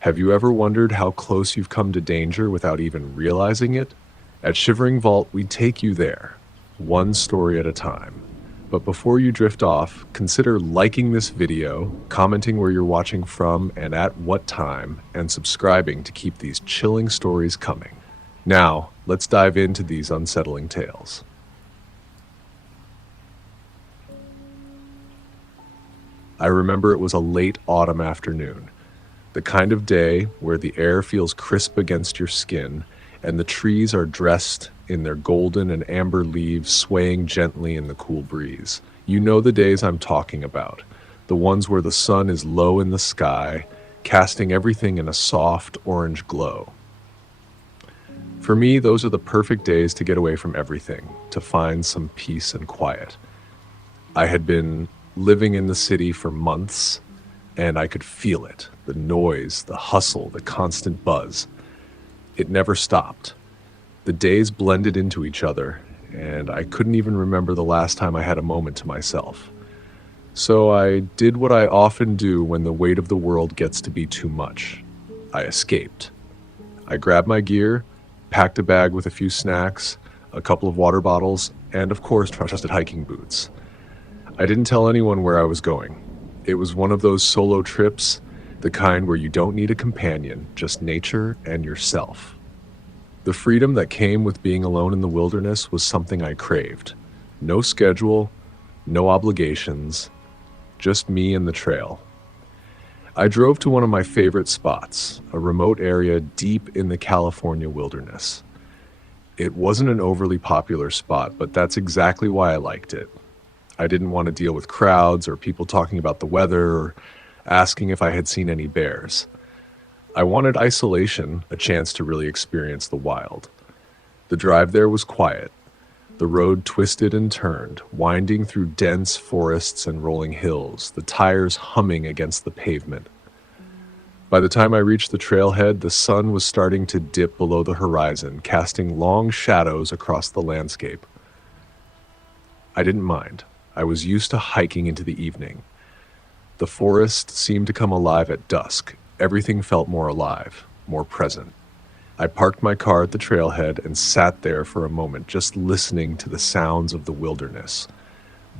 Have you ever wondered how close you've come to danger without even realizing it? At Shivering Vault, we take you there, one story at a time. But before you drift off, consider liking this video, commenting where you're watching from and at what time, and subscribing to keep these chilling stories coming. Now, let's dive into these unsettling tales. I remember it was a late autumn afternoon, the kind of day where the air feels crisp against your skin and the trees are dressed in their golden and amber leaves swaying gently in the cool breeze. You know the days I'm talking about, the ones where the sun is low in the sky, casting everything in a soft orange glow. For me, those are the perfect days to get away from everything, to find some peace and quiet. I had been living in the city for months, and I could feel it, the noise, the hustle, the constant buzz. It never stopped. The days blended into each other, and I couldn't even remember the last time I had a moment to myself. So I did what I often do when the weight of the world gets to be too much. I escaped. I grabbed my gear, packed a bag with a few snacks, a couple of water bottles, and of course, trusted hiking boots. I didn't tell anyone where I was going. It was one of those solo trips, the kind where you don't need a companion, just nature and yourself. The freedom that came with being alone in the wilderness was something I craved. No schedule, no obligations, just me and the trail. I drove to one of my favorite spots, a remote area deep in the California wilderness. It wasn't an overly popular spot, but that's exactly why I liked it. I didn't want to deal with crowds or people talking about the weather or asking if I had seen any bears. I wanted isolation, a chance to really experience the wild. The drive there was quiet. The road twisted and turned, winding through dense forests and rolling hills, the tires humming against the pavement. By the time I reached the trailhead, the sun was starting to dip below the horizon, casting long shadows across the landscape. I didn't mind. I was used to hiking into the evening. The forest seemed to come alive at dusk. Everything felt more alive, more present. I parked my car at the trailhead and sat there for a moment, just listening to the sounds of the wilderness.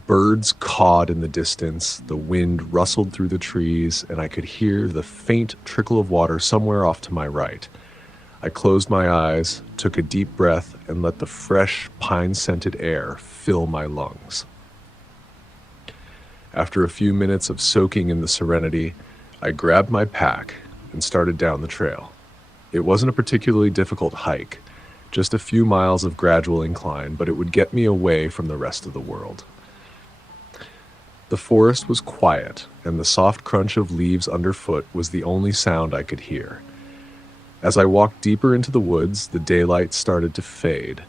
Birds cawed in the distance, the wind rustled through the trees, and I could hear the faint trickle of water somewhere off to my right. I closed my eyes, took a deep breath, and let the fresh, pine-scented air fill my lungs. After a few minutes of soaking in the serenity, I grabbed my pack and started down the trail. It wasn't a particularly difficult hike, just a few miles of gradual incline, but it would get me away from the rest of the world. The forest was quiet, and the soft crunch of leaves underfoot was the only sound I could hear. As I walked deeper into the woods, the daylight started to fade.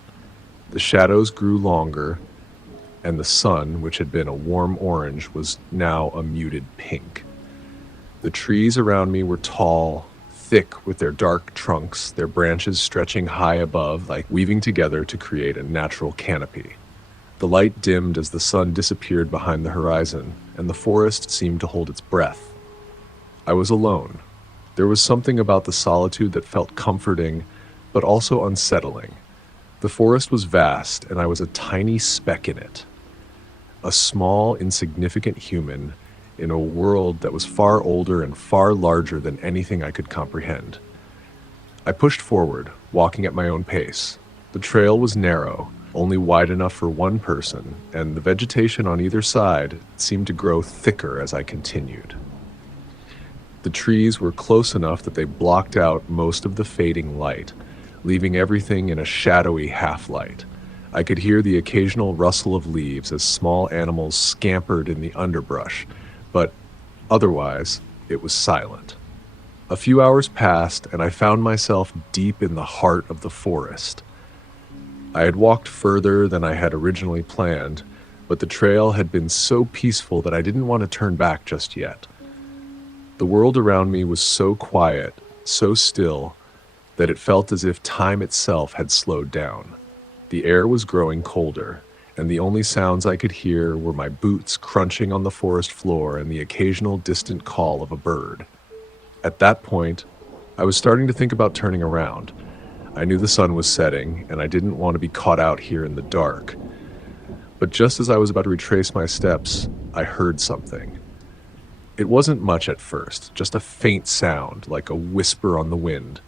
The shadows grew longer, and the sun, which had been a warm orange, was now a muted pink. The trees around me were tall, thick with their dark trunks, their branches stretching high above, like weaving together to create a natural canopy. The light dimmed as the sun disappeared behind the horizon, and the forest seemed to hold its breath. I was alone. There was something about the solitude that felt comforting, but also unsettling. The forest was vast, and I was a tiny speck in it. A small, insignificant human in a world that was far older and far larger than anything I could comprehend. I pushed forward, walking at my own pace. The trail was narrow, only wide enough for one person, and the vegetation on either side seemed to grow thicker as I continued. The trees were close enough that they blocked out most of the fading light, leaving everything in a shadowy half-light. I could hear the occasional rustle of leaves as small animals scampered in the underbrush, but otherwise, it was silent. A few hours passed, and I found myself deep in the heart of the forest. I had walked further than I had originally planned, but the trail had been so peaceful that I didn't want to turn back just yet. The world around me was so quiet, so still, that it felt as if time itself had slowed down. The air was growing colder, and the only sounds I could hear were my boots crunching on the forest floor and the occasional distant call of a bird. At that point, I was starting to think about turning around. I knew the sun was setting, and I didn't want to be caught out here in the dark. But just as I was about to retrace my steps, I heard something. It wasn't much at first, just a faint sound, like a whisper on the wind.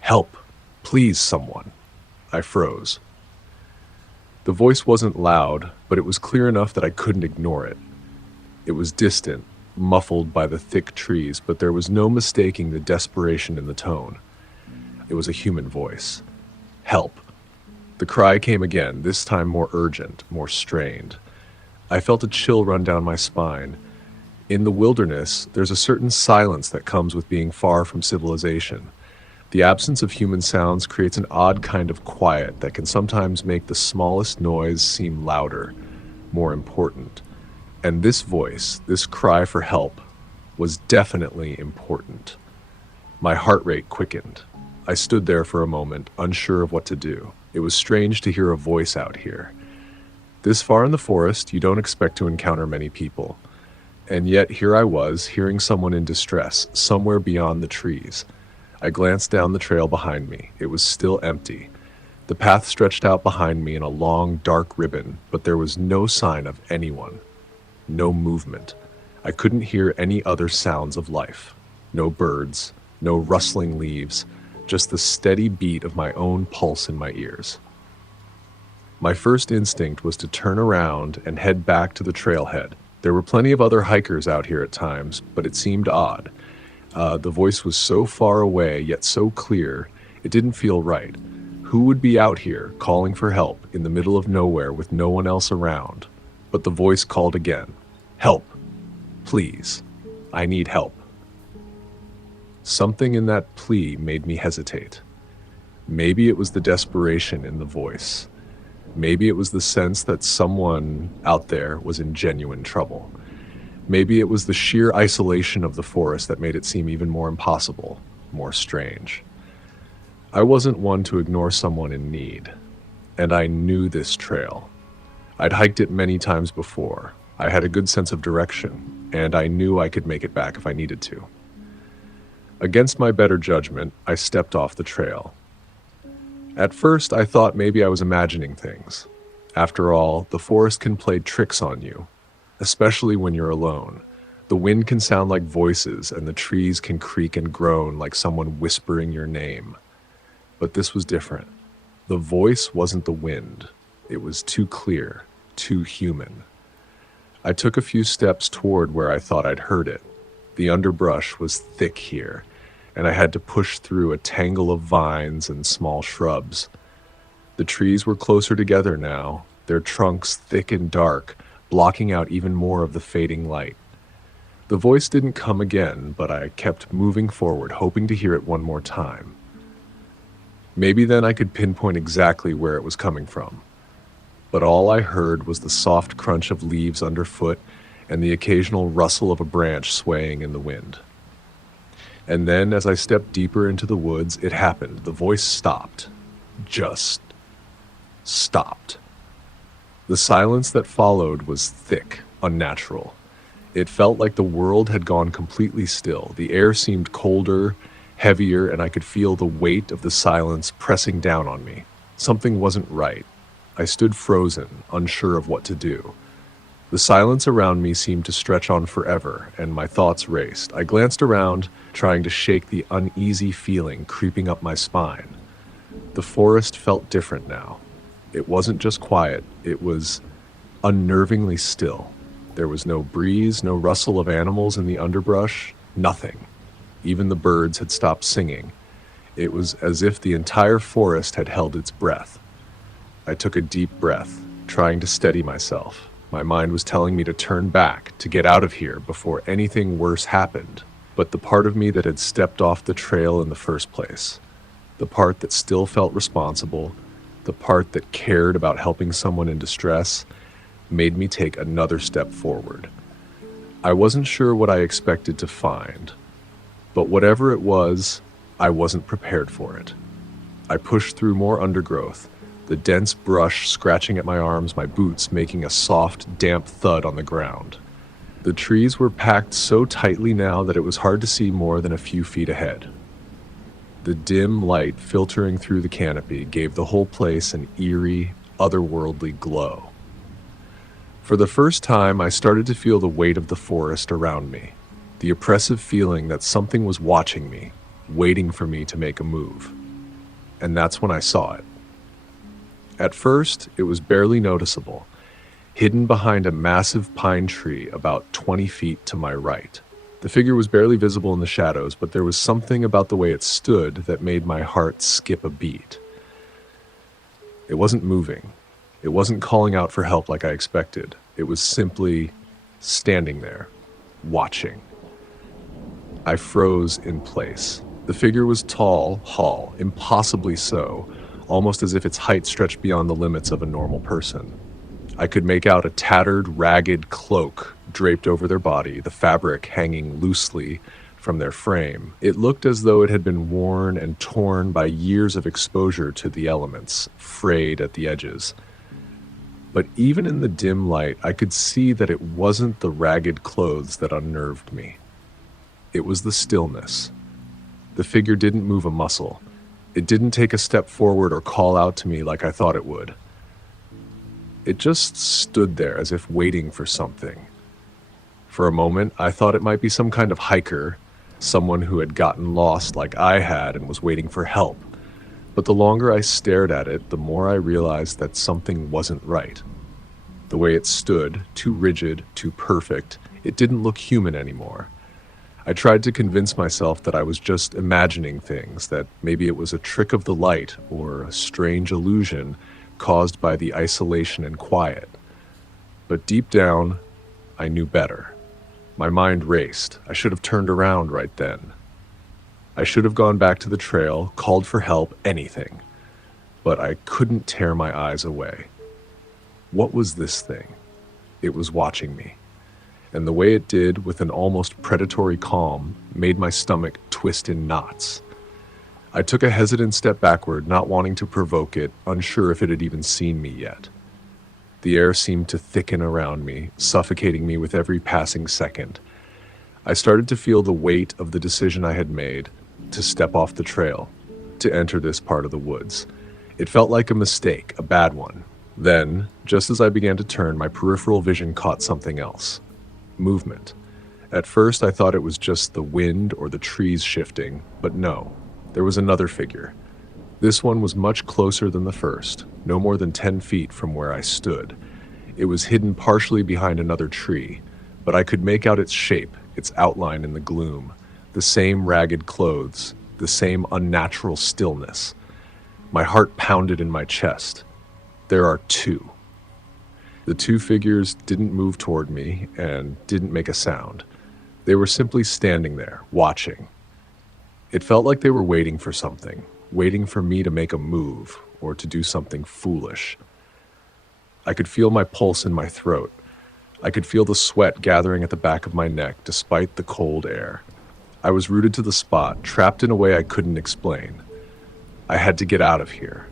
"Help! Please, someone!" I froze. The voice wasn't loud, but it was clear enough that I couldn't ignore it. It was distant, muffled by the thick trees, but there was no mistaking the desperation in the tone. It was a human voice. "Help!" The cry came again, this time more urgent, more strained. I felt a chill run down my spine. In the wilderness, there's a certain silence that comes with being far from civilization. The absence of human sounds creates an odd kind of quiet that can sometimes make the smallest noise seem louder, more important. And this voice, this cry for help, was definitely important. My heart rate quickened. I stood there for a moment, unsure of what to do. It was strange to hear a voice out here. This far in the forest, you don't expect to encounter many people. And yet here I was, hearing someone in distress, somewhere beyond the trees. I glanced down the trail behind me. It was still empty. The path stretched out behind me in a long, dark ribbon, but there was no sign of anyone. No movement. I couldn't hear any other sounds of life. No birds, no rustling leaves, just the steady beat of my own pulse in my ears. My first instinct was to turn around and head back to the trailhead. There were plenty of other hikers out here at times, but it seemed odd. The voice was so far away, yet so clear, it didn't feel right. Who would be out here calling for help in the middle of nowhere with no one else around? But the voice called again. "Help! Please! I need help!" Something in that plea made me hesitate. Maybe it was the desperation in the voice. Maybe it was the sense that someone out there was in genuine trouble. Maybe it was the sheer isolation of the forest that made it seem even more impossible, more strange. I wasn't one to ignore someone in need, and I knew this trail. I'd hiked it many times before. I had a good sense of direction, and I knew I could make it back if I needed to. Against my better judgment, I stepped off the trail. At first, I thought maybe I was imagining things. After all, the forest can play tricks on you, especially when you're alone. The wind can sound like voices, and the trees can creak and groan like someone whispering your name. But this was different. The voice wasn't the wind. It was too clear, too human. I took a few steps toward where I thought I'd heard it. The underbrush was thick here, and I had to push through a tangle of vines and small shrubs. The trees were closer together now, their trunks thick and dark, blocking out even more of the fading light. The voice didn't come again, but I kept moving forward, hoping to hear it one more time. Maybe then I could pinpoint exactly where it was coming from. But all I heard was the soft crunch of leaves underfoot and the occasional rustle of a branch swaying in the wind. And then, as I stepped deeper into the woods, it happened. The voice stopped. Just stopped. The silence that followed was thick, unnatural. It felt like the world had gone completely still. The air seemed colder, heavier, and I could feel the weight of the silence pressing down on me. Something wasn't right. I stood frozen, unsure of what to do. The silence around me seemed to stretch on forever, and my thoughts raced. I glanced around, trying to shake the uneasy feeling creeping up my spine. The forest felt different now. It wasn't just quiet, it was unnervingly still. There was no breeze, no rustle of animals in the underbrush, nothing. Even the birds had stopped singing. It was as if the entire forest had held its breath. I took a deep breath, trying to steady myself. My mind was telling me to turn back, to get out of here before anything worse happened. But the part of me that had stepped off the trail in the first place, the part that still felt responsible, the part that cared about helping someone in distress, made me take another step forward. I wasn't sure what I expected to find, but whatever it was, I wasn't prepared for it. I pushed through more undergrowth, the dense brush scratching at my arms, my boots making a soft, damp thud on the ground. The trees were packed so tightly now that it was hard to see more than a few feet ahead. The dim light filtering through the canopy gave the whole place an eerie, otherworldly glow. For the first time, I started to feel the weight of the forest around me, the oppressive feeling that something was watching me, waiting for me to make a move. And that's when I saw it. At first, it was barely noticeable, hidden behind a massive pine tree about 20 feet to my right. The figure was barely visible in the shadows, but there was something about the way it stood that made my heart skip a beat. It wasn't moving. It wasn't calling out for help like I expected. It was simply standing there, watching. I froze in place. The figure was tall, impossibly so, almost as if its height stretched beyond the limits of a normal person. I could make out a tattered, ragged cloak draped over their body, the fabric hanging loosely from their frame. It looked as though it had been worn and torn by years of exposure to the elements, frayed at the edges. But even in the dim light, I could see that it wasn't the ragged clothes that unnerved me. It was the stillness. The figure didn't move a muscle. It didn't take a step forward or call out to me like I thought it would. It just stood there as if waiting for something. For a moment, I thought it might be some kind of hiker, someone who had gotten lost like I had and was waiting for help. But the longer I stared at it, the more I realized that something wasn't right. The way it stood, too rigid, too perfect, it didn't look human anymore. I tried to convince myself that I was just imagining things, that maybe it was a trick of the light or a strange illusion caused by the isolation and quiet. But deep down, I knew better. My mind raced. I should have turned around right then. I should have gone back to the trail, called for help, anything. But I couldn't tear my eyes away. What was this thing? It was watching me. And the way it did, with an almost predatory calm, made my stomach twist in knots. I took a hesitant step backward, not wanting to provoke it, unsure if it had even seen me yet. The air seemed to thicken around me, suffocating me with every passing second. I started to feel the weight of the decision I had made to step off the trail, to enter this part of the woods. It felt like a mistake, a bad one. Then, just as I began to turn, my peripheral vision caught something else. Movement. At first, I thought it was just the wind or the trees shifting, but no. There was another figure. This one was much closer than the first, no more than 10 feet from where I stood. It was hidden partially behind another tree, but I could make out its shape, its outline in the gloom, the same ragged clothes, the same unnatural stillness. My heart pounded in my chest. There are two. The two figures didn't move toward me and didn't make a sound. They were simply standing there, watching. It felt like they were waiting for something, waiting for me to make a move or to do something foolish. I could feel my pulse in my throat. I could feel the sweat gathering at the back of my neck despite the cold air. I was rooted to the spot, trapped in a way I couldn't explain. I had to get out of here.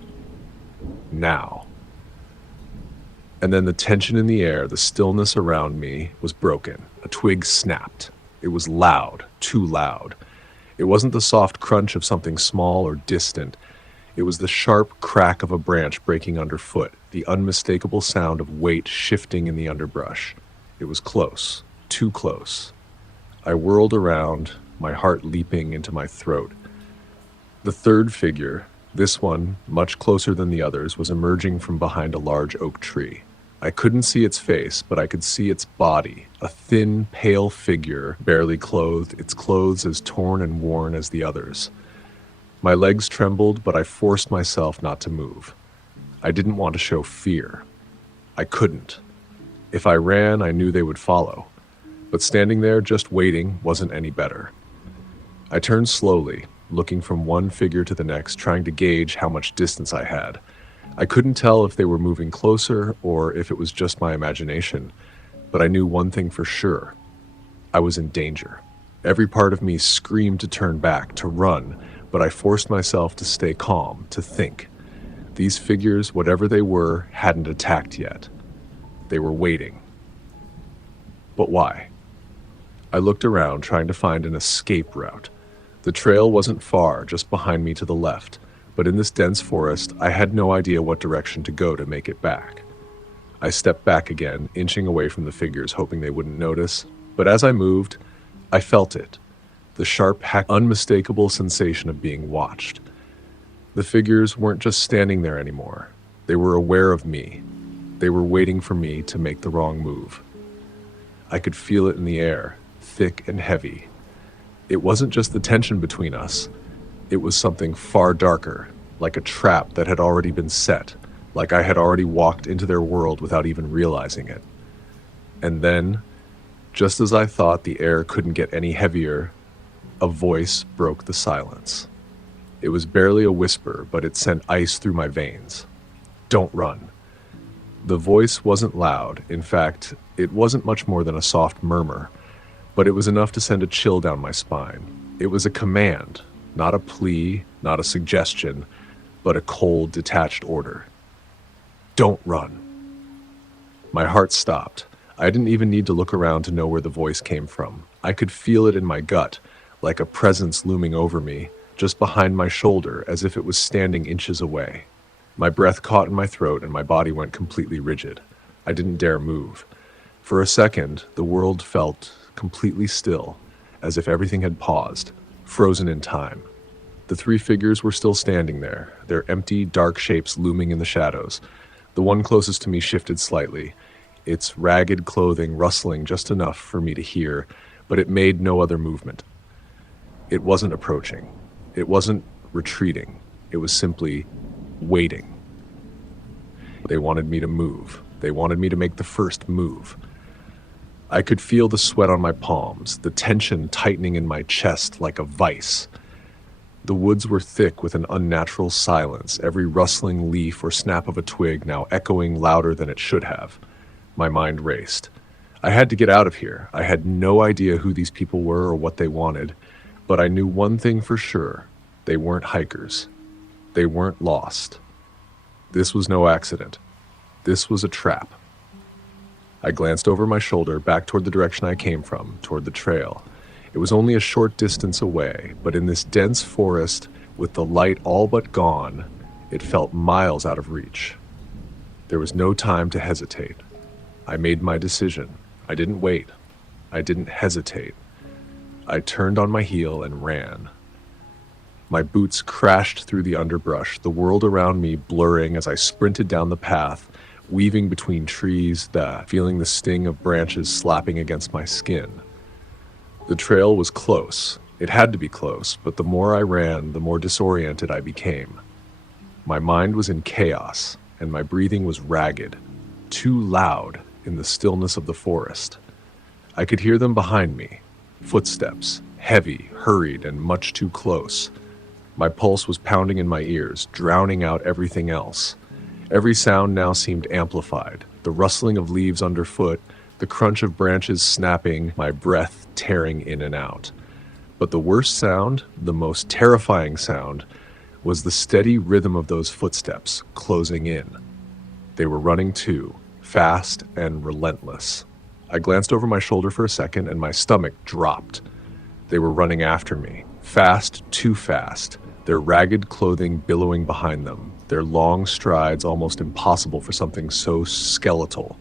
Now. And then the tension in the air, the stillness around me was broken. A twig snapped. It was loud, too loud. It wasn't the soft crunch of something small or distant. It was the sharp crack of a branch breaking underfoot, the unmistakable sound of weight shifting in the underbrush. It was close, too close. I whirled around, my heart leaping into my throat. The third figure, this one much closer than the others, was emerging from behind a large oak tree. I couldn't see its face, but I could see its body, a thin, pale figure, barely clothed, its clothes as torn and worn as the others. My legs trembled, but I forced myself not to move. I didn't want to show fear. I couldn't. If I ran, I knew they would follow. But standing there, just waiting, wasn't any better. I turned slowly, looking from one figure to the next, trying to gauge how much distance I had. I couldn't tell if they were moving closer or if it was just my imagination, but I knew one thing for sure. I was in danger. Every part of me screamed to turn back, to run, but I forced myself to stay calm, to think. These figures, whatever they were, hadn't attacked yet. They were waiting. But why? I looked around, trying to find an escape route. The trail wasn't far, just behind me to the left, but in this dense forest, I had no idea what direction to go to make it back. I stepped back again, inching away from the figures, hoping they wouldn't notice, but as I moved, I felt it, the sharp, unmistakable sensation of being watched. The figures weren't just standing there anymore. They were aware of me. They were waiting for me to make the wrong move. I could feel it in the air, thick and heavy. It wasn't just the tension between us. It was something far darker, like a trap that had already been set, like I had already walked into their world without even realizing it. And then, just as I thought the air couldn't get any heavier, a voice broke the silence. It was barely a whisper, but it sent ice through my veins. "Don't run." The voice wasn't loud. In fact, it wasn't much more than a soft murmur, but it was enough to send a chill down my spine. It was a command, not a plea, not a suggestion, but a cold, detached order. "Don't run." My heart stopped. I didn't even need to look around to know where the voice came from. I could feel it in my gut, like a presence looming over me, just behind my shoulder, as if it was standing inches away. My breath caught in my throat and my body went completely rigid. I didn't dare move. For a second, the world felt completely still, as if everything had paused, frozen in time. The three figures were still standing there, their empty, dark shapes looming in the shadows. The one closest to me shifted slightly, its ragged clothing rustling just enough for me to hear, but it made no other movement. It wasn't approaching. It wasn't retreating. It was simply waiting. They wanted me to move. They wanted me to make the first move. I could feel the sweat on my palms, the tension tightening in my chest like a vice. The woods were thick with an unnatural silence, every rustling leaf or snap of a twig now echoing louder than it should have. My mind raced. I had to get out of here. I had no idea who these people were or what they wanted, but I knew one thing for sure. They weren't hikers. They weren't lost. This was no accident. This was a trap. I glanced over my shoulder, back toward the direction I came from, toward the trail. It was only a short distance away, but in this dense forest, with the light all but gone, it felt miles out of reach. There was no time to hesitate. I made my decision. I didn't wait. I didn't hesitate. I turned on my heel and ran. My boots crashed through the underbrush, the world around me blurring as I sprinted down the path, weaving between trees, feeling the sting of branches slapping against my skin. The trail was close. It had to be close, but the more I ran, the more disoriented I became. My mind was in chaos, and my breathing was ragged, too loud in the stillness of the forest. I could hear them behind me, footsteps, heavy, hurried, and much too close. My pulse was pounding in my ears, drowning out everything else. Every sound now seemed amplified, the rustling of leaves underfoot, the crunch of branches snapping, my breath tearing in and out. But the worst sound, the most terrifying sound, was the steady rhythm of those footsteps closing in. They were running too, fast and relentless. I glanced over my shoulder for a second and my stomach dropped. They were running after me, fast, too fast, their ragged clothing billowing behind them, their long strides almost impossible for something so skeletal.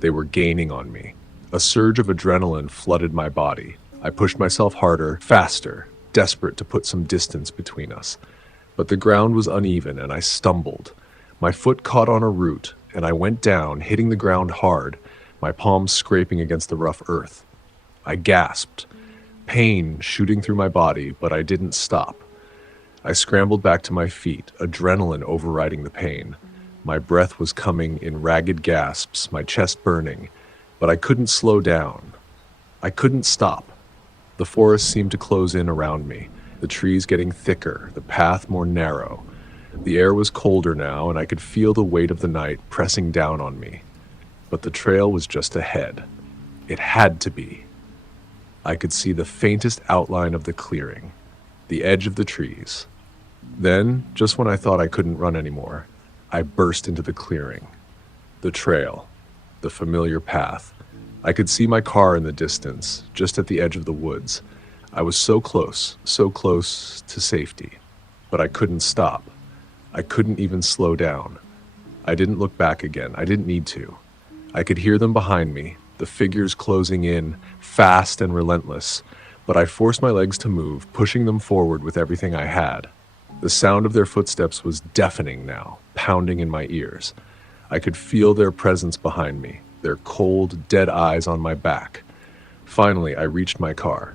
They were gaining on me. A surge of adrenaline flooded my body. I pushed myself harder, faster, desperate to put some distance between us. But the ground was uneven and I stumbled. My foot caught on a root and I went down, hitting the ground hard, my palms scraping against the rough earth. I gasped, pain shooting through my body, but I didn't stop. I scrambled back to my feet, adrenaline overriding the pain. My breath was coming in ragged gasps, my chest burning, but I couldn't slow down. I couldn't stop. The forest seemed to close in around me, the trees getting thicker, the path more narrow. The air was colder now, and I could feel the weight of the night pressing down on me. But the trail was just ahead. It had to be. I could see the faintest outline of the clearing, the edge of the trees. Then, just when I thought I couldn't run anymore, I burst into the clearing. The trail, the familiar path. I could see my car in the distance, just at the edge of the woods. I was so close to safety, but I couldn't stop. I couldn't even slow down. I didn't look back again. I didn't need to. I could hear them behind me, the figures closing in, fast and relentless, but I forced my legs to move, pushing them forward with everything I had. The sound of their footsteps was deafening now, pounding in my ears. I could feel their presence behind me, their cold, dead eyes on my back. Finally, I reached my car.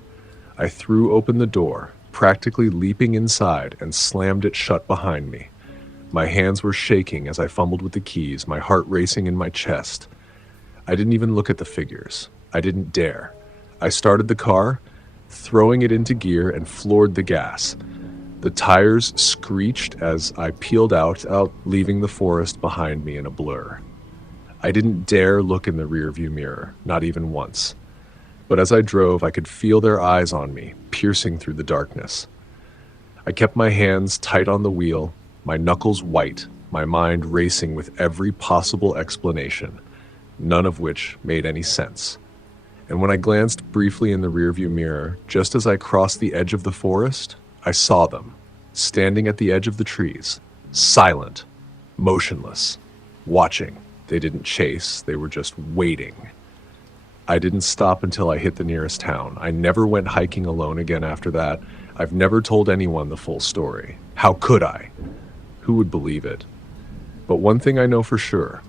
I threw open the door, practically leaping inside, and slammed it shut behind me. My hands were shaking as I fumbled with the keys, my heart racing in my chest. I didn't even look at the figures. I didn't dare. I started the car, throwing it into gear, and floored the gas. The tires screeched as I peeled out, leaving the forest behind me in a blur. I didn't dare look in the rearview mirror, not even once. But as I drove, I could feel their eyes on me, piercing through the darkness. I kept my hands tight on the wheel, my knuckles white, my mind racing with every possible explanation, none of which made any sense. And when I glanced briefly in the rearview mirror, just as I crossed the edge of the forest, I saw them, standing at the edge of the trees, silent, motionless, watching. They didn't chase, they were just waiting. I didn't stop until I hit the nearest town. I never went hiking alone again after that. I've never told anyone the full story. How could I? Who would believe it? But one thing I know for sure,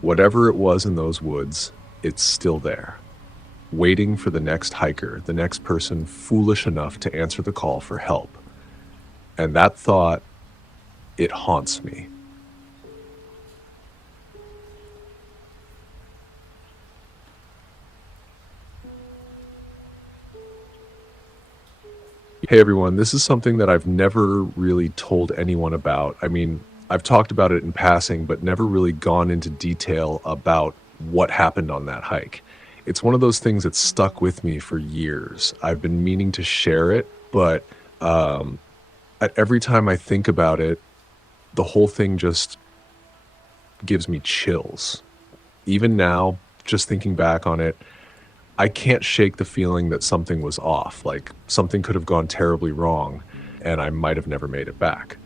whatever it was in those woods, it's still there, waiting for the next hiker, the next person foolish enough to answer the call for help. And that thought, it haunts me. Hey everyone, this is something that I've never really told anyone about. I mean, I've talked about it in passing, but never really gone into detail about what happened on that hike. It's one of those things that stuck with me for years. I've been meaning to share it, but every time I think about it, the whole thing just gives me chills. Even now, just thinking back on it, I can't shake the feeling that something was off, like something could have gone terribly wrong, and I might have never made it back.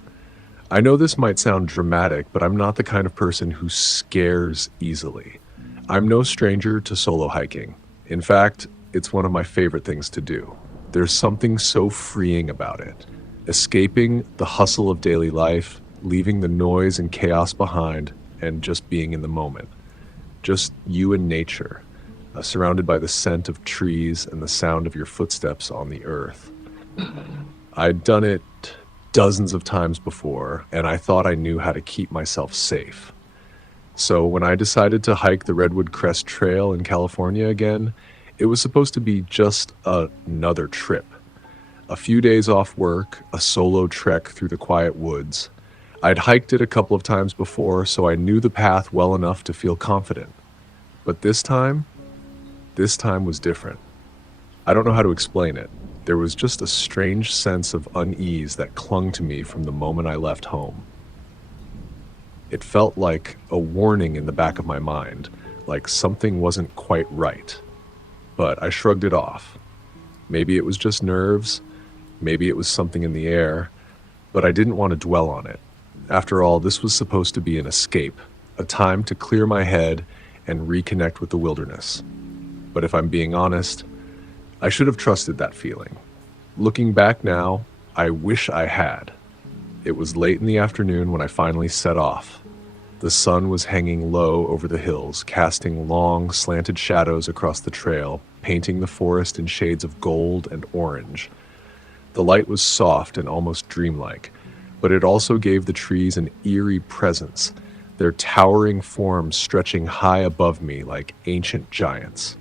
I know this might sound dramatic, but I'm not the kind of person who scares easily. I'm no stranger to solo hiking. In fact, it's one of my favorite things to do. There's something so freeing about it. Escaping the hustle of daily life, leaving the noise and chaos behind, and just being in the moment. Just you and nature, surrounded by the scent of trees and the sound of your footsteps on the earth. I'd done it dozens of times before, and I thought I knew how to keep myself safe. So when I decided to hike the Redwood Crest Trail in California again, it was supposed to be just another trip. A few days off work, a solo trek through the quiet woods. I'd hiked it a couple of times before, so I knew the path well enough to feel confident. But this time was different. I don't know how to explain it. There was just a strange sense of unease that clung to me from the moment I left home. It felt like a warning in the back of my mind, like something wasn't quite right. But I shrugged it off. Maybe it was just nerves, maybe it was something in the air, but I didn't want to dwell on it. After all, this was supposed to be an escape, a time to clear my head and reconnect with the wilderness. But if I'm being honest, I should have trusted that feeling. Looking back now, I wish I had. It was late in the afternoon when I finally set off. The sun was hanging low over the hills, casting long, slanted shadows across the trail, painting the forest in shades of gold and orange. The light was soft and almost dreamlike, but it also gave the trees an eerie presence, their towering forms stretching high above me like ancient giants.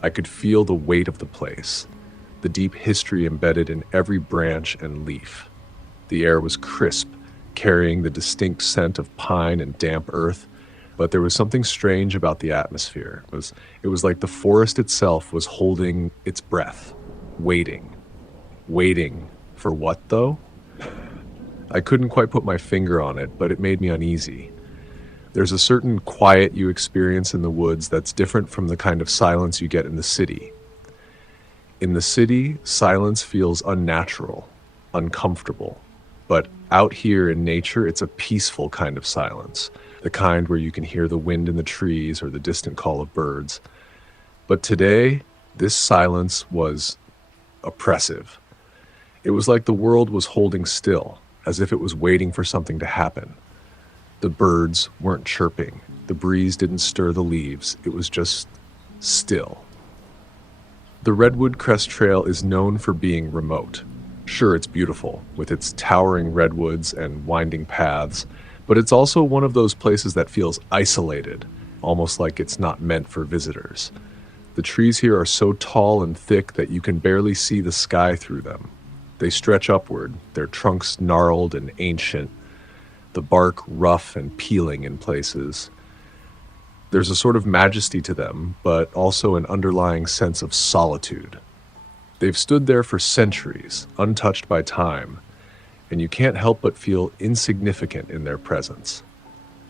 I could feel the weight of the place, the deep history embedded in every branch and leaf. The air was crisp, carrying the distinct scent of pine and damp earth, but there was something strange about the atmosphere. It was like the forest itself was holding its breath, waiting. Waiting for what, though? I couldn't quite put my finger on it, but it made me uneasy. There's a certain quiet you experience in the woods that's different from the kind of silence you get in the city. In the city, silence feels unnatural, uncomfortable. But out here in nature, it's a peaceful kind of silence, the kind where you can hear the wind in the trees or the distant call of birds. But today, this silence was oppressive. It was like the world was holding still, as if it was waiting for something to happen. The birds weren't chirping, the breeze didn't stir the leaves, it was just still. The Redwood Crest Trail is known for being remote. Sure, it's beautiful, with its towering redwoods and winding paths, but it's also one of those places that feels isolated, almost like it's not meant for visitors. The trees here are so tall and thick that you can barely see the sky through them. They stretch upward, their trunks gnarled and ancient, the bark rough and peeling in places. There's a sort of majesty to them, but also an underlying sense of solitude. They've stood there for centuries, untouched by time, and you can't help but feel insignificant in their presence.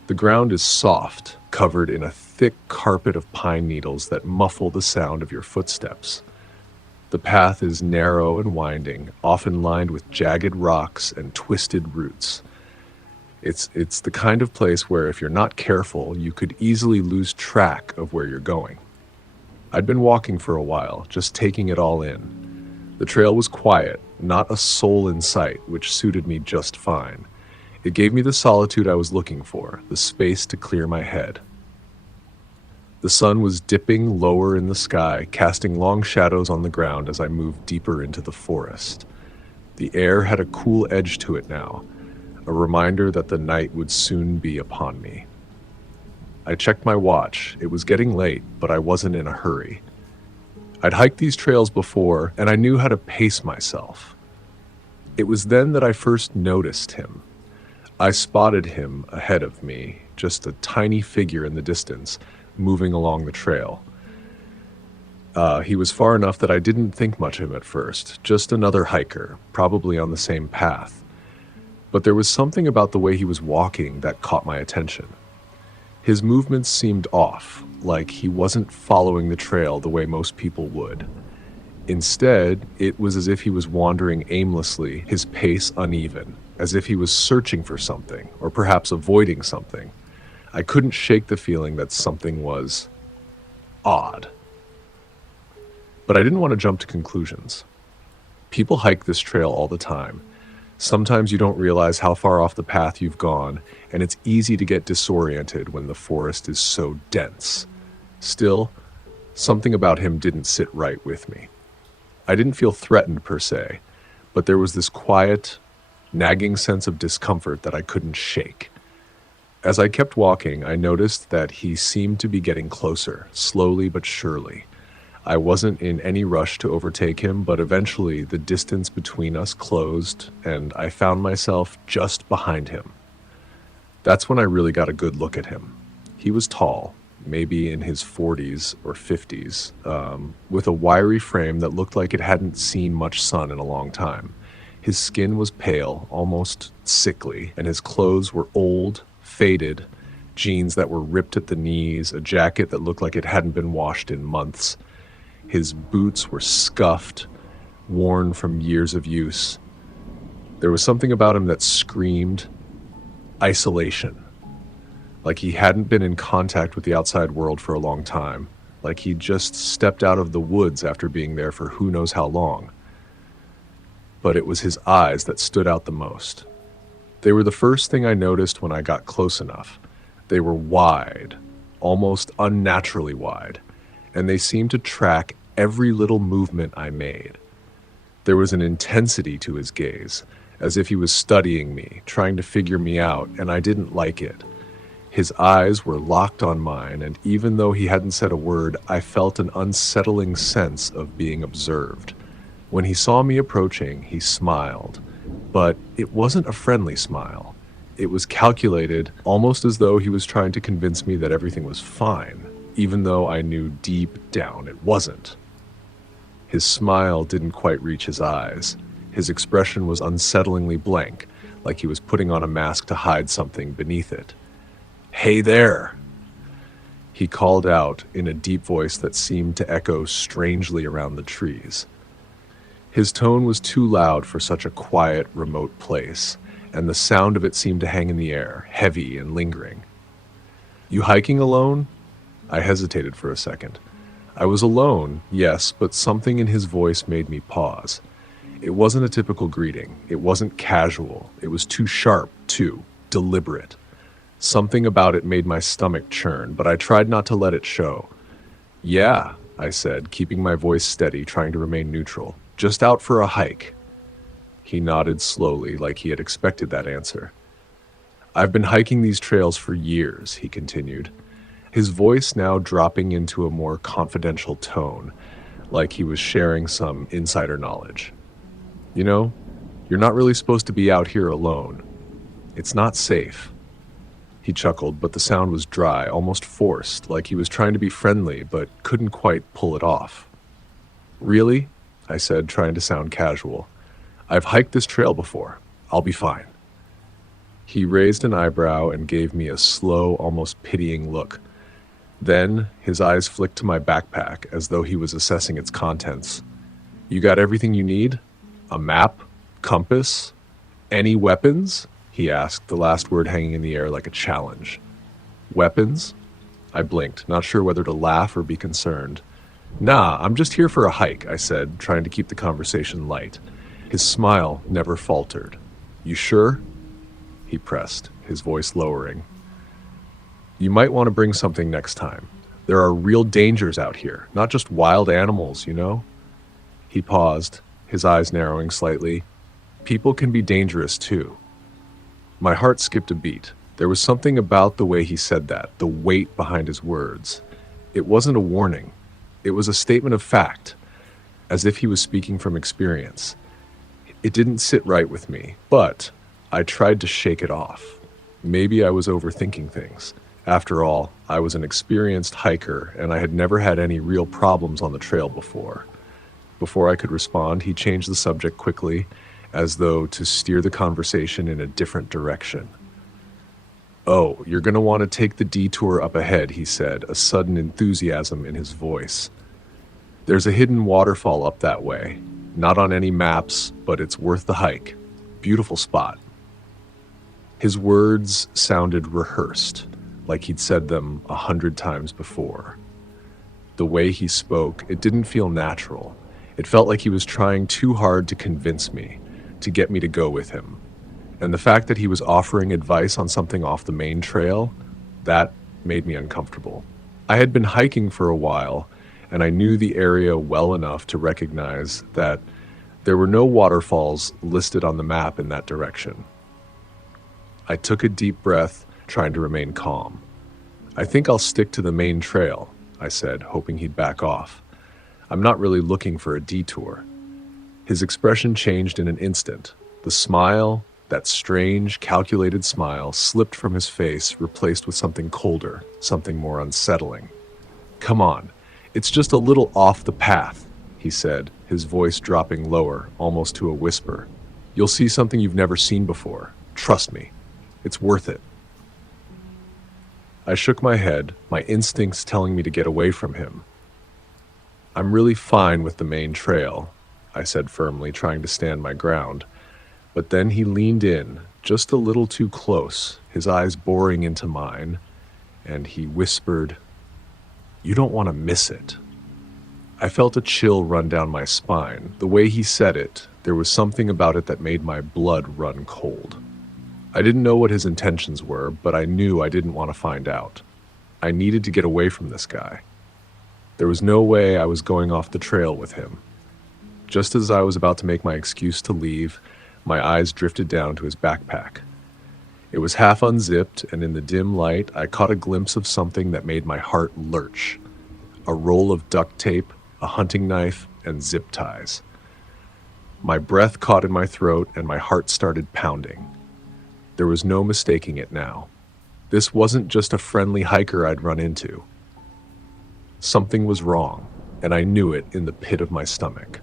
The ground is soft, covered in a thick carpet of pine needles that muffle the sound of your footsteps. The path is narrow and winding, often lined with jagged rocks and twisted roots. It's the kind of place where if you're not careful, you could easily lose track of where you're going. I'd been walking for a while, just taking it all in. The trail was quiet, not a soul in sight, which suited me just fine. It gave me the solitude I was looking for, the space to clear my head. The sun was dipping lower in the sky, casting long shadows on the ground as I moved deeper into the forest. The air had a cool edge to it now, a reminder that the night would soon be upon me. I checked my watch. It was getting late, but I wasn't in a hurry. I'd hiked these trails before, and I knew how to pace myself. It was then that I first noticed him. I spotted him ahead of me, just a tiny figure in the distance, moving along the trail. He was far enough that I didn't think much of him at first, just another hiker, probably on the same path. But there was something about the way he was walking that caught my attention. His movements seemed off, like he wasn't following the trail the way most people would. Instead, it was as if he was wandering aimlessly, his pace uneven, as if he was searching for something, or perhaps avoiding something. I couldn't shake the feeling that something was odd. But I didn't want to jump to conclusions. People hike this trail all the time. Sometimes you don't realize how far off the path you've gone, and it's easy to get disoriented when the forest is so dense. Still, something about him didn't sit right with me. I didn't feel threatened per se, but there was this quiet, nagging sense of discomfort that I couldn't shake. As I kept walking, I noticed that he seemed to be getting closer, slowly but surely. I wasn't in any rush to overtake him, but eventually the distance between us closed, and I found myself just behind him. That's when I really got a good look at him. He was tall, maybe in his 40s or 50s, with a wiry frame that looked like it hadn't seen much sun in a long time. His skin was pale, almost sickly, and his clothes were old, faded, jeans that were ripped at the knees, a jacket that looked like it hadn't been washed in months. His boots were scuffed, worn from years of use. There was something about him that screamed isolation, like he hadn't been in contact with the outside world for a long time, like he'd just stepped out of the woods after being there for who knows how long. But it was his eyes that stood out the most. They were the first thing I noticed when I got close enough. They were wide, almost unnaturally wide, and they seemed to track every little movement I made. There was an intensity to his gaze, as if he was studying me, trying to figure me out, and I didn't like it. His eyes were locked on mine, and even though he hadn't said a word, I felt an unsettling sense of being observed. When he saw me approaching, he smiled, but it wasn't a friendly smile. It was calculated, almost as though he was trying to convince me that everything was fine, even though I knew deep down it wasn't. His smile didn't quite reach his eyes. His expression was unsettlingly blank, like he was putting on a mask to hide something beneath it. "Hey there!" He called out in a deep voice that seemed to echo strangely around the trees. His tone was too loud for such a quiet, remote place, and the sound of it seemed to hang in the air, heavy and lingering. "You hiking alone?" I hesitated for a second. I was alone, yes, but something in his voice made me pause. It wasn't a typical greeting. It wasn't casual. It was too sharp, too deliberate. Something about it made my stomach churn, but I tried not to let it show. "Yeah," I said, keeping my voice steady, trying to remain neutral. "Just out for a hike." He nodded slowly, like he had expected that answer. "I've been hiking these trails for years," he continued, his voice now dropping into a more confidential tone, like he was sharing some insider knowledge. "You know, you're not really supposed to be out here alone. It's not safe." He chuckled, but the sound was dry, almost forced, like he was trying to be friendly but couldn't quite pull it off. "Really?" I said, trying to sound casual. "I've hiked this trail before. I'll be fine." He raised an eyebrow and gave me a slow, almost pitying look. Then his eyes flicked to my backpack as though he was assessing its contents. "You got everything you need? A map? Compass? Any weapons?" he asked, the last word hanging in the air like a challenge. "Weapons?" I blinked, not sure whether to laugh or be concerned. "Nah, I'm just here for a hike," I said, trying to keep the conversation light. His smile never faltered. "You sure?" He pressed, his voice lowering. "You might want to bring something next time. There are real dangers out here, not just wild animals, you know?" He paused, his eyes narrowing slightly. "People can be dangerous too." My heart skipped a beat. There was something about the way he said that, the weight behind his words. It wasn't a warning. It was a statement of fact, as if he was speaking from experience. It didn't sit right with me, but I tried to shake it off. Maybe I was overthinking things. After all, I was an experienced hiker, and I had never had any real problems on the trail before. Before I could respond, he changed the subject quickly, as though to steer the conversation in a different direction. "Oh, you're going to want to take the detour up ahead," he said, a sudden enthusiasm in his voice. "There's a hidden waterfall up that way. Not on any maps, but it's worth the hike. Beautiful spot." His words sounded rehearsed, like he'd said them 100 times before. The way he spoke, it didn't feel natural. It felt like he was trying too hard to convince me, to get me to go with him. And the fact that he was offering advice on something off the main trail, that made me uncomfortable. I had been hiking for a while, and I knew the area well enough to recognize that there were no waterfalls listed on the map in that direction. I took a deep breath, trying to remain calm. "I think I'll stick to the main trail," I said, hoping he'd back off. "I'm not really looking for a detour." His expression changed in an instant. The smile, that strange, calculated smile, slipped from his face, replaced with something colder, something more unsettling. "Come on, it's just a little off the path," he said, his voice dropping lower, almost to a whisper. "You'll see something you've never seen before. Trust me. It's worth it." I shook my head, my instincts telling me to get away from him. "I'm really fine with the main trail," I said firmly, trying to stand my ground. But then he leaned in, just a little too close, his eyes boring into mine, and he whispered, "You don't want to miss it." I felt a chill run down my spine. The way he said it, there was something about it that made my blood run cold. I didn't know what his intentions were, but I knew I didn't want to find out. I needed to get away from this guy. There was no way I was going off the trail with him. Just as I was about to make my excuse to leave, my eyes drifted down to his backpack. It was half unzipped, and in the dim light, I caught a glimpse of something that made my heart lurch. A roll of duct tape, a hunting knife, and zip ties. My breath caught in my throat, and my heart started pounding. There was no mistaking it now. This wasn't just a friendly hiker I'd run into. Something was wrong, and I knew it in the pit of my stomach.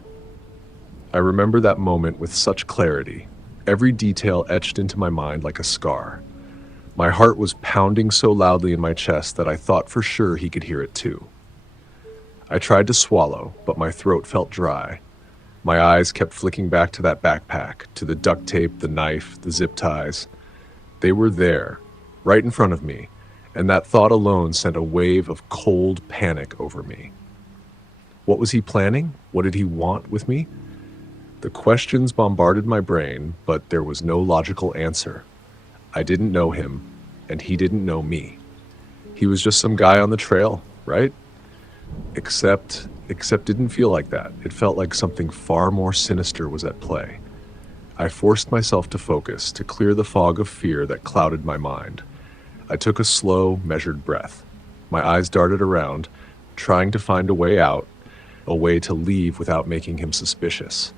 I remember that moment with such clarity, every detail etched into my mind like a scar. My heart was pounding so loudly in my chest that I thought for sure he could hear it too. I tried to swallow, but my throat felt dry. My eyes kept flicking back to that backpack, to the duct tape, the knife, the zip ties. They were there, right in front of me, and that thought alone sent a wave of cold panic over me. What was he planning? What did he want with me? The questions bombarded my brain, but there was no logical answer. I didn't know him, and he didn't know me. He was just some guy on the trail, right? Except didn't feel like that. It felt like something far more sinister was at play. I forced myself to focus, to clear the fog of fear that clouded my mind. I took a slow, measured breath. My eyes darted around, trying to find a way out, a way to leave without making him suspicious.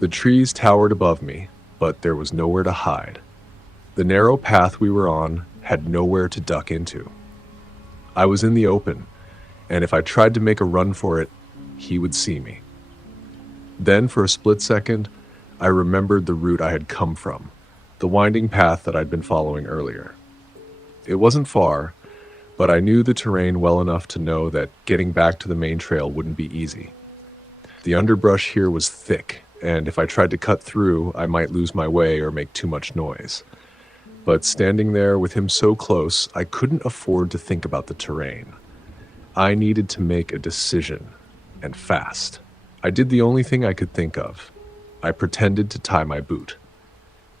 The trees towered above me, but there was nowhere to hide. The narrow path we were on had nowhere to duck into. I was in the open, and if I tried to make a run for it, he would see me. Then, for a split second, I remembered the route I had come from, the winding path that I'd been following earlier. It wasn't far, but I knew the terrain well enough to know that getting back to the main trail wouldn't be easy. The underbrush here was thick, and if I tried to cut through, I might lose my way or make too much noise. But standing there with him so close, I couldn't afford to think about the terrain. I needed to make a decision, and fast. I did the only thing I could think of. I pretended to tie my boot.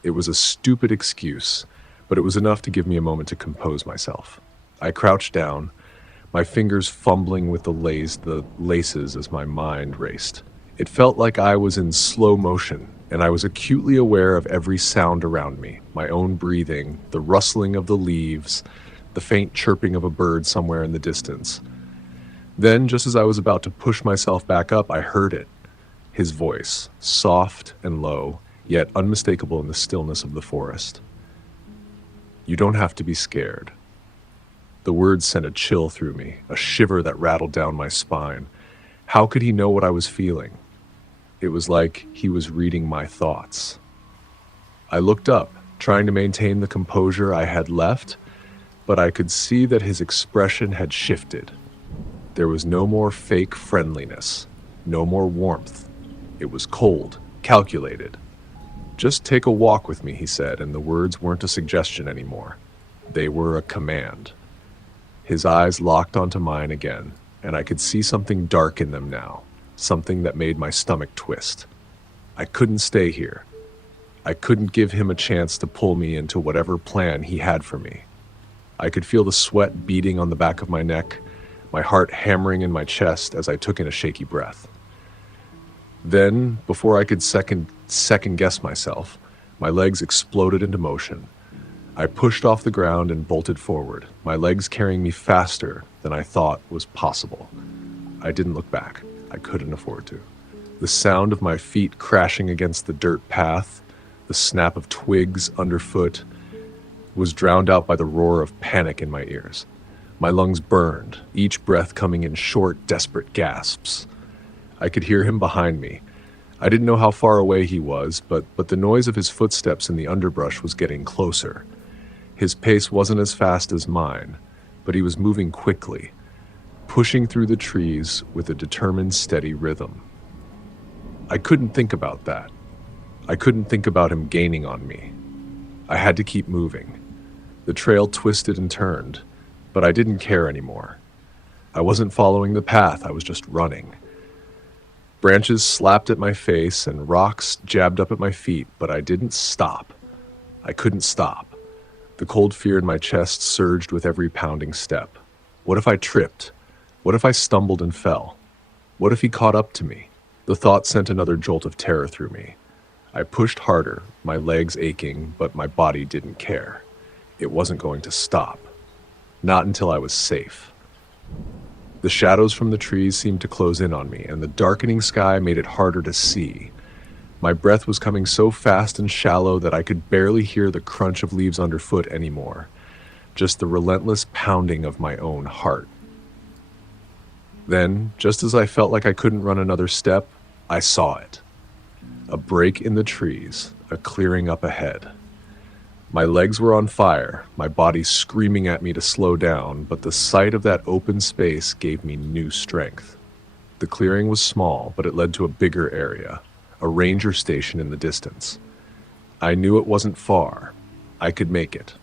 It was a stupid excuse, but it was enough to give me a moment to compose myself. I crouched down, my fingers fumbling with the laces as my mind raced. It felt like I was in slow motion, and I was acutely aware of every sound around me, my own breathing, the rustling of the leaves, the faint chirping of a bird somewhere in the distance. Then, just as I was about to push myself back up, I heard it. His voice, soft and low, yet unmistakable in the stillness of the forest. "You don't have to be scared." The words sent a chill through me, a shiver that rattled down my spine. How could he know what I was feeling? It was like he was reading my thoughts. I looked up, trying to maintain the composure I had left, but I could see that his expression had shifted. There was no more fake friendliness, no more warmth. It was cold, calculated. "Just take a walk with me," he said, and the words weren't a suggestion anymore. They were a command. His eyes locked onto mine again, and I could see something dark in them now, something that made my stomach twist. I couldn't stay here. I couldn't give him a chance to pull me into whatever plan he had for me. I could feel the sweat beating on the back of my neck, my heart hammering in my chest as I took in a shaky breath. Then, before I could second guess myself, my legs exploded into motion. I pushed off the ground and bolted forward, my legs carrying me faster than I thought was possible. I didn't look back. I couldn't afford to. The sound of my feet crashing against the dirt path, the snap of twigs underfoot, was drowned out by the roar of panic in my ears. My lungs burned, each breath coming in short, desperate gasps. I could hear him behind me. I didn't know how far away he was, but the noise of his footsteps in the underbrush was getting closer. His pace wasn't as fast as mine, but he was moving quickly, pushing through the trees with a determined, steady rhythm. I couldn't think about that. I couldn't think about him gaining on me. I had to keep moving. The trail twisted and turned, but I didn't care anymore. I wasn't following the path, I was just running. Branches slapped at my face and rocks jabbed up at my feet, but I didn't stop. I couldn't stop. The cold fear in my chest surged with every pounding step. What if I tripped? What if I stumbled and fell? What if he caught up to me? The thought sent another jolt of terror through me. I pushed harder, my legs aching, but my body didn't care. It wasn't going to stop. Not until I was safe. The shadows from the trees seemed to close in on me, and the darkening sky made it harder to see. My breath was coming so fast and shallow that I could barely hear the crunch of leaves underfoot anymore, just the relentless pounding of my own heart. Then, just as I felt like I couldn't run another step, I saw it. A break in the trees, a clearing up ahead. My legs were on fire, my body screaming at me to slow down, but the sight of that open space gave me new strength. The clearing was small, but it led to a bigger area, a ranger station in the distance. I knew it wasn't far. I could make it.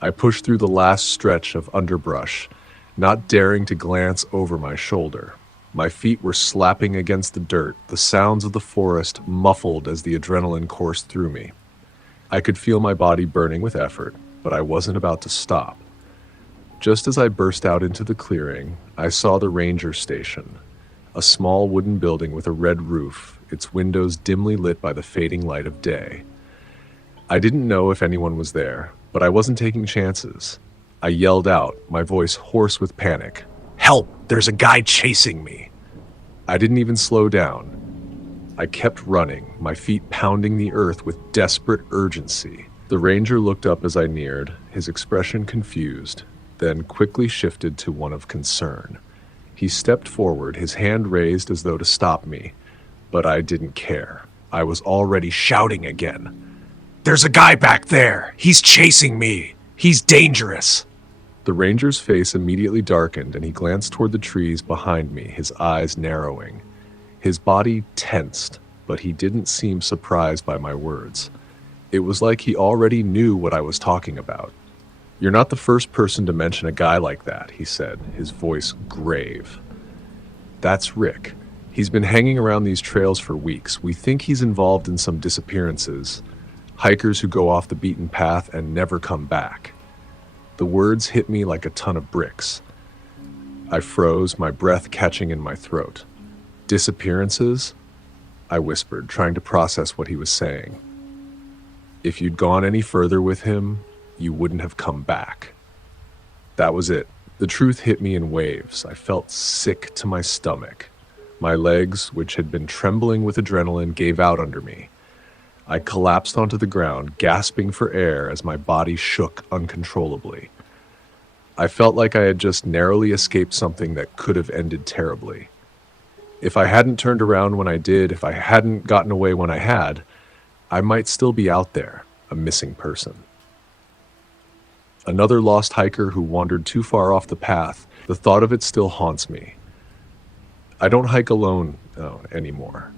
I pushed through the last stretch of underbrush, not daring to glance over my shoulder. My feet were slapping against the dirt, the sounds of the forest muffled as the adrenaline coursed through me. I could feel my body burning with effort, but I wasn't about to stop. Just as I burst out into the clearing, I saw the ranger station, a small wooden building with a red roof, its windows dimly lit by the fading light of day. I didn't know if anyone was there, but I wasn't taking chances. I yelled out, my voice hoarse with panic. "Help! There's a guy chasing me!" I didn't even slow down. I kept running, my feet pounding the earth with desperate urgency. The ranger looked up as I neared, his expression confused, then quickly shifted to one of concern. He stepped forward, his hand raised as though to stop me, but I didn't care. I was already shouting again. "There's a guy back there! He's chasing me! He's dangerous!" The ranger's face immediately darkened and he glanced toward the trees behind me, his eyes narrowing. His body tensed, but he didn't seem surprised by my words. It was like he already knew what I was talking about. "You're not the first person to mention a guy like that," he said, his voice grave. "That's Rick. He's been hanging around these trails for weeks. We think he's involved in some disappearances. Hikers who go off the beaten path and never come back." The words hit me like a ton of bricks. I froze, my breath catching in my throat. "Disappearances?" I whispered, trying to process what he was saying. "If you'd gone any further with him, you wouldn't have come back." That was it. The truth hit me in waves. I felt sick to my stomach. My legs, which had been trembling with adrenaline, gave out under me. I collapsed onto the ground, gasping for air as my body shook uncontrollably. I felt like I had just narrowly escaped something that could have ended terribly. If I hadn't turned around when I did, if I hadn't gotten away when I had, I might still be out there, a missing person. Another lost hiker who wandered too far off the path. The thought of it still haunts me. I don't hike alone anymore.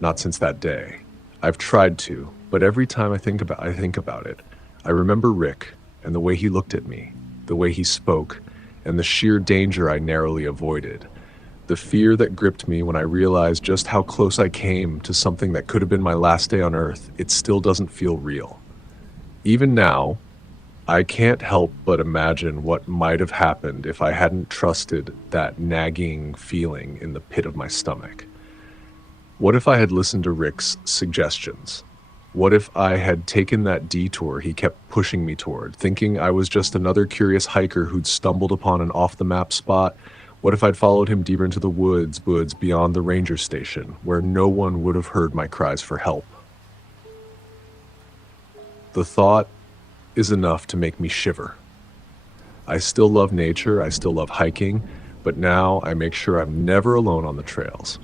Not since that day. I've tried to, but every time I think about it, I remember Rick and the way he looked at me, the way he spoke, and the sheer danger I narrowly avoided. The fear that gripped me when I realized just how close I came to something that could have been my last day on Earth, it still doesn't feel real. Even now, I can't help but imagine what might have happened if I hadn't trusted that nagging feeling in the pit of my stomach. What if I had listened to Rick's suggestions? What if I had taken that detour he kept pushing me toward, thinking I was just another curious hiker who'd stumbled upon an off-the-map spot? What if I'd followed him deeper into the woods beyond the ranger station, where no one would have heard my cries for help? The thought is enough to make me shiver. I still love nature, I still love hiking, but now I make sure I'm never alone on the trails.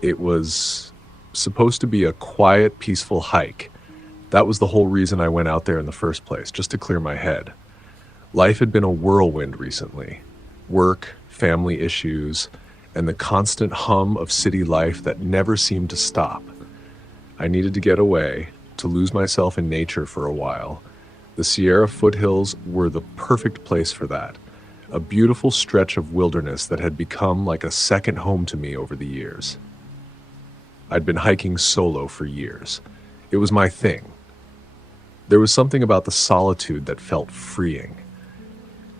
It was supposed to be a quiet, peaceful hike. That was the whole reason I went out there in the first place, just to clear my head. Life had been a whirlwind recently. Work, family issues, and the constant hum of city life that never seemed to stop. I needed to get away, to lose myself in nature for a while. The Sierra foothills were the perfect place for that. A beautiful stretch of wilderness that had become like a second home to me over the years. I'd been hiking solo for years. It was my thing. There was something about the solitude that felt freeing.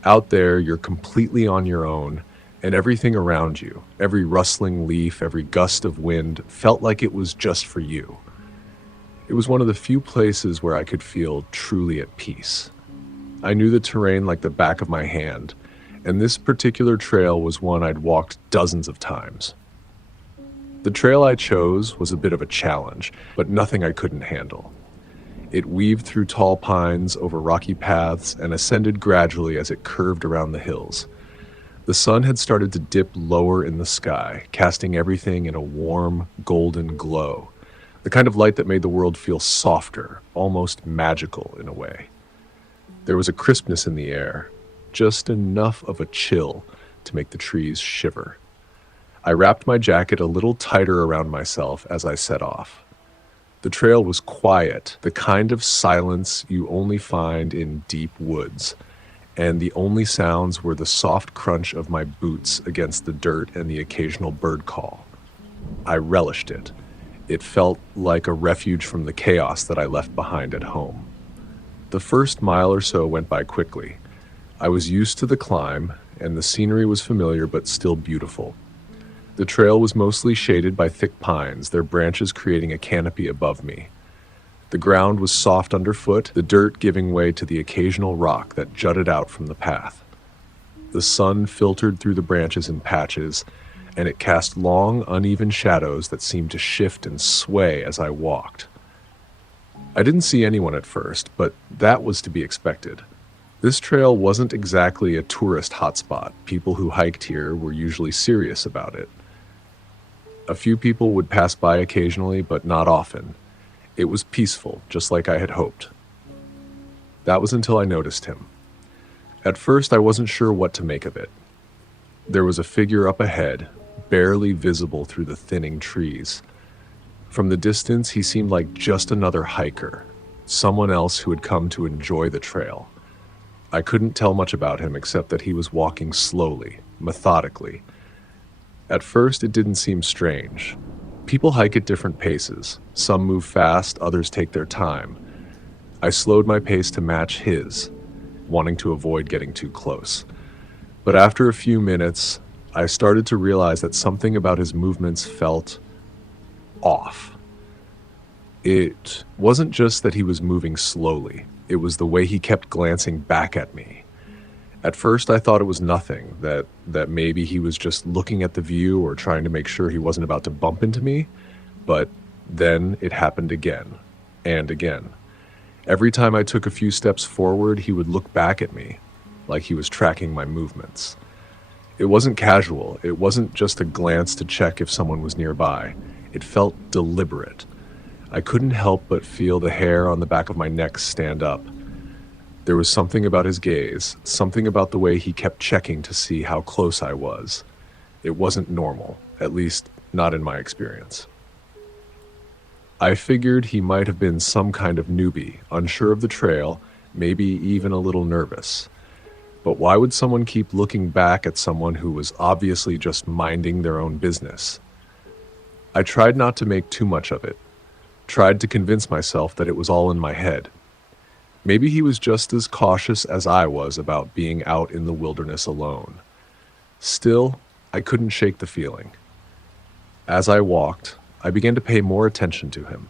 Out there, you're completely on your own, and everything around you, every rustling leaf, every gust of wind, felt like it was just for you. It was one of the few places where I could feel truly at peace. I knew the terrain like the back of my hand, and this particular trail was one I'd walked dozens of times. The trail I chose was a bit of a challenge, but nothing I couldn't handle. It weaved through tall pines, over rocky paths, and ascended gradually as it curved around the hills. The sun had started to dip lower in the sky, casting everything in a warm, golden glow. The kind of light that made the world feel softer, almost magical in a way. There was a crispness in the air, just enough of a chill to make the trees shiver. I wrapped my jacket a little tighter around myself as I set off. The trail was quiet, the kind of silence you only find in deep woods, and the only sounds were the soft crunch of my boots against the dirt and the occasional bird call. I relished it. It felt like a refuge from the chaos that I left behind at home. The first mile or so went by quickly. I was used to the climb, and the scenery was familiar but still beautiful. The trail was mostly shaded by thick pines, their branches creating a canopy above me. The ground was soft underfoot, the dirt giving way to the occasional rock that jutted out from the path. The sun filtered through the branches in patches, and it cast long, uneven shadows that seemed to shift and sway as I walked. I didn't see anyone at first, but that was to be expected. This trail wasn't exactly a tourist hotspot. People who hiked here were usually serious about it. A few people would pass by occasionally, but not often. It was peaceful, just like I had hoped. That was until I noticed him. At first, I wasn't sure what to make of it. There was a figure up ahead, barely visible through the thinning trees. From the distance, he seemed like just another hiker, someone else who had come to enjoy the trail. I couldn't tell much about him except that he was walking slowly, methodically. At first, it didn't seem strange. People hike at different paces. Some move fast, others take their time. I slowed my pace to match his, wanting to avoid getting too close. But after a few minutes, I started to realize that something about his movements felt off. It wasn't just that he was moving slowly. It was the way he kept glancing back at me. At first, I thought it was nothing, that maybe he was just looking at the view or trying to make sure he wasn't about to bump into me, but then it happened again and again. Every time I took a few steps forward, he would look back at me, like he was tracking my movements. It wasn't casual. It wasn't just a glance to check if someone was nearby. It felt deliberate. I couldn't help but feel the hair on the back of my neck stand up. There was something about his gaze, something about the way he kept checking to see how close I was. It wasn't normal, at least not in my experience. I figured he might have been some kind of newbie, unsure of the trail, maybe even a little nervous. But why would someone keep looking back at someone who was obviously just minding their own business? I tried not to make too much of it, tried to convince myself that it was all in my head. Maybe he was just as cautious as I was about being out in the wilderness alone. Still, I couldn't shake the feeling. As I walked, I began to pay more attention to him.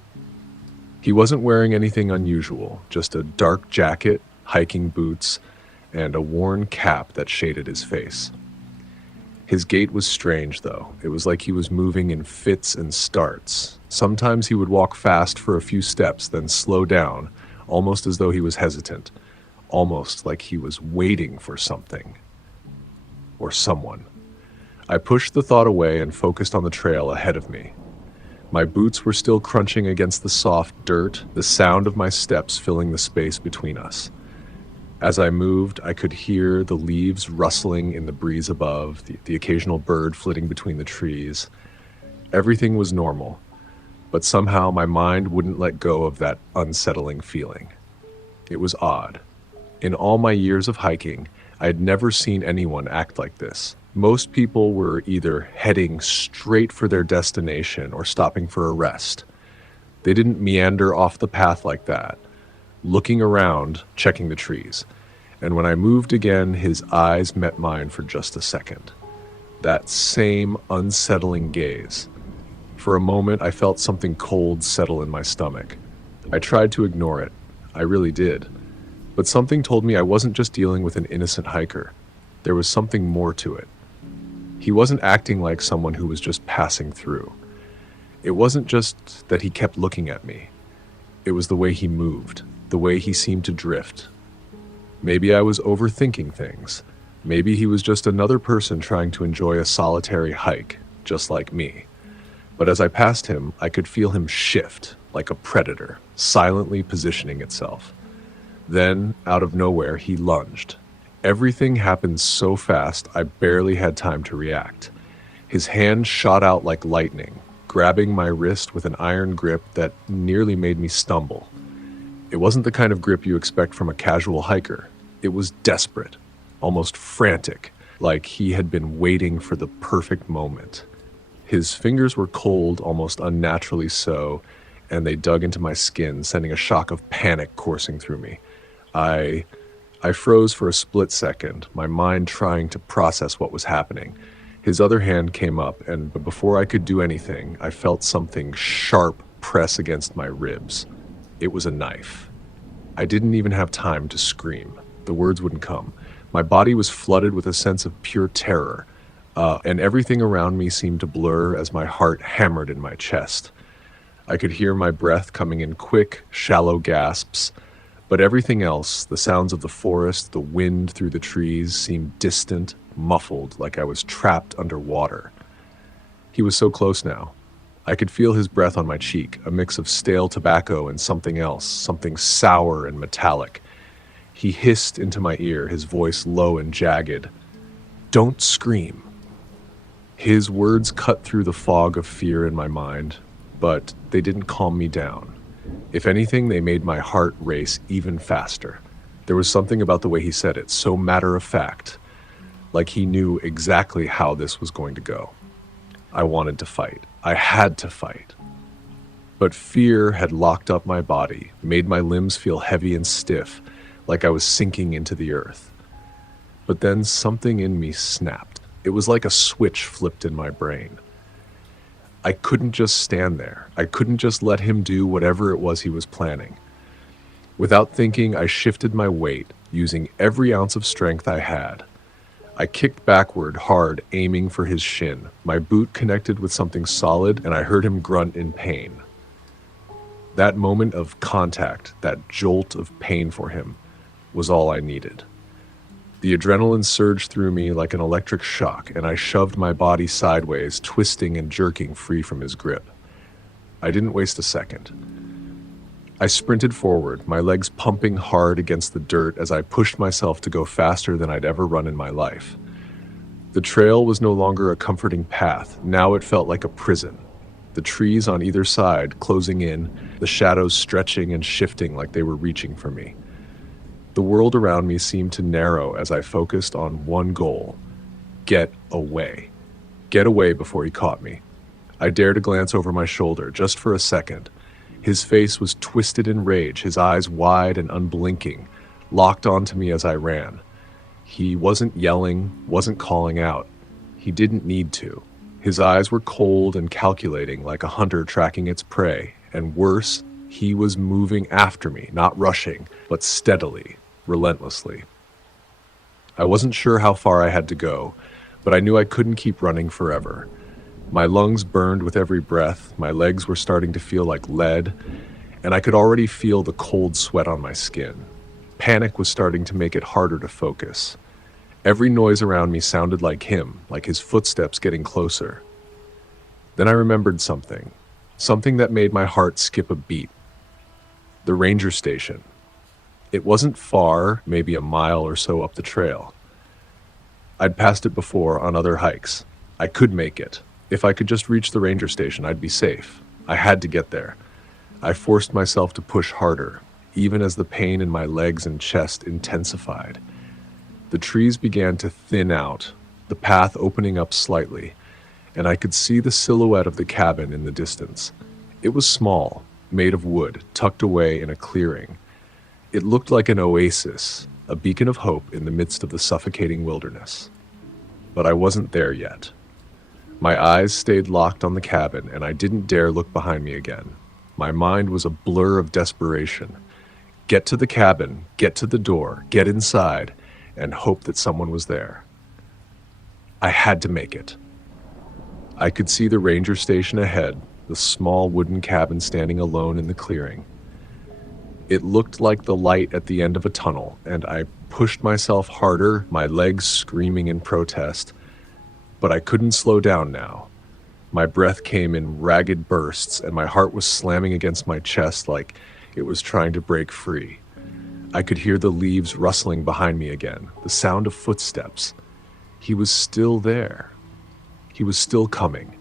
He wasn't wearing anything unusual, just a dark jacket, hiking boots, and a worn cap that shaded his face. His gait was strange, though. It was like he was moving in fits and starts. Sometimes he would walk fast for a few steps, then slow down, almost as though he was hesitant, almost like he was waiting for something or someone. I pushed the thought away and focused on the trail ahead of me. My boots were still crunching against the soft dirt, the sound of my steps filling the space between us. As I moved, I could hear the leaves rustling in the breeze above, the occasional bird flitting between the trees. Everything was normal, but somehow my mind wouldn't let go of that unsettling feeling. It was odd. In all my years of hiking, I had never seen anyone act like this. Most people were either heading straight for their destination or stopping for a rest. They didn't meander off the path like that, looking around, checking the trees. And when I moved again, his eyes met mine for just a second. That same unsettling gaze. For a moment, I felt something cold settle in my stomach. I tried to ignore it. I really did. But something told me I wasn't just dealing with an innocent hiker. There was something more to it. He wasn't acting like someone who was just passing through. It wasn't just that he kept looking at me. It was the way he moved, the way he seemed to drift. Maybe I was overthinking things. Maybe he was just another person trying to enjoy a solitary hike, just like me. But as I passed him, I could feel him shift like a predator, silently positioning itself. Then, out of nowhere, he lunged. Everything happened so fast, I barely had time to react. His hand shot out like lightning, grabbing my wrist with an iron grip that nearly made me stumble. It wasn't the kind of grip you expect from a casual hiker. It was desperate, almost frantic, like he had been waiting for the perfect moment. His fingers were cold, almost unnaturally so, and they dug into my skin, sending a shock of panic coursing through me. I I froze for a split second, my mind trying to process what was happening. His other hand came up, and before I could do anything, I felt something sharp press against my ribs. It was a knife. I didn't even have time to scream. The words wouldn't come. My body was flooded with a sense of pure terror, and everything around me seemed to blur as my heart hammered in my chest. I could hear my breath coming in quick, shallow gasps, but everything else, the sounds of the forest, the wind through the trees, seemed distant, muffled, like I was trapped underwater. He was so close now. I could feel his breath on my cheek, a mix of stale tobacco and something else, something sour and metallic. He hissed into my ear, his voice low and jagged. "Don't scream." His words cut through the fog of fear in my mind, but they didn't calm me down. If anything, they made my heart race even faster. There was something about the way he said it, so matter of fact, like he knew exactly how this was going to go. I wanted to fight. I had to fight. But fear had locked up my body, made my limbs feel heavy and stiff, like I was sinking into the earth. But then something in me snapped. It was like a switch flipped in my brain. I couldn't just stand there. I couldn't just let him do whatever it was he was planning. Without thinking, I shifted my weight, using every ounce of strength I had. I kicked backward hard, aiming for his shin. My boot connected with something solid, and I heard him grunt in pain. That moment of contact, that jolt of pain for him, was all I needed. The adrenaline surged through me like an electric shock, and I shoved my body sideways, twisting and jerking free from his grip. I didn't waste a second. I sprinted forward, my legs pumping hard against the dirt as I pushed myself to go faster than I'd ever run in my life. The trail was no longer a comforting path. Now it felt like a prison. The trees on either side closing in, the shadows stretching and shifting like they were reaching for me. The world around me seemed to narrow as I focused on one goal: get away. Get away before he caught me. I dared to glance over my shoulder, just for a second. His face was twisted in rage, his eyes wide and unblinking, locked onto me as I ran. He wasn't yelling, wasn't calling out. He didn't need to. His eyes were cold and calculating, like a hunter tracking its prey. And worse, he was moving after me, not rushing, but steadily, relentlessly. I wasn't sure how far I had to go, but I knew I couldn't keep running forever. My lungs burned with every breath, my legs were starting to feel like lead, and I could already feel the cold sweat on my skin. Panic was starting to make it harder to focus. Every noise around me sounded like him, like his footsteps getting closer. Then I remembered something that made my heart skip a beat. The ranger station. It wasn't far, maybe a mile or so up the trail. I'd passed it before on other hikes. I could make it. If I could just reach the ranger station, I'd be safe. I had to get there. I forced myself to push harder, even as the pain in my legs and chest intensified. The trees began to thin out, the path opening up slightly, and I could see the silhouette of the cabin in the distance. It was small, made of wood, tucked away in a clearing. It looked like an oasis, a beacon of hope in the midst of the suffocating wilderness. But I wasn't there yet. My eyes stayed locked on the cabin, and I didn't dare look behind me again. My mind was a blur of desperation. Get to the cabin, get to the door, get inside, and hope that someone was there. I had to make it. I could see the ranger station ahead, the small wooden cabin standing alone in the clearing. It looked like the light at the end of a tunnel, and I pushed myself harder, my legs screaming in protest. But I couldn't slow down now. My breath came in ragged bursts, and my heart was slamming against my chest like it was trying to break free. I could hear the leaves rustling behind me again, the sound of footsteps. He was still there. He was still coming.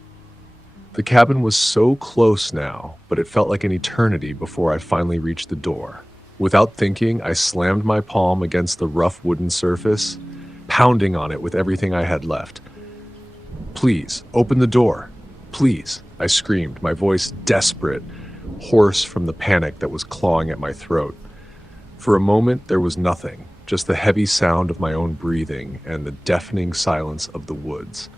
The cabin was so close now, but it felt like an eternity before I finally reached the door. Without thinking, I slammed my palm against the rough wooden surface, pounding on it with everything I had left. "Please, open the door. Please," I screamed, my voice desperate, hoarse from the panic that was clawing at my throat. For a moment, there was nothing, just the heavy sound of my own breathing and the deafening silence of the woods.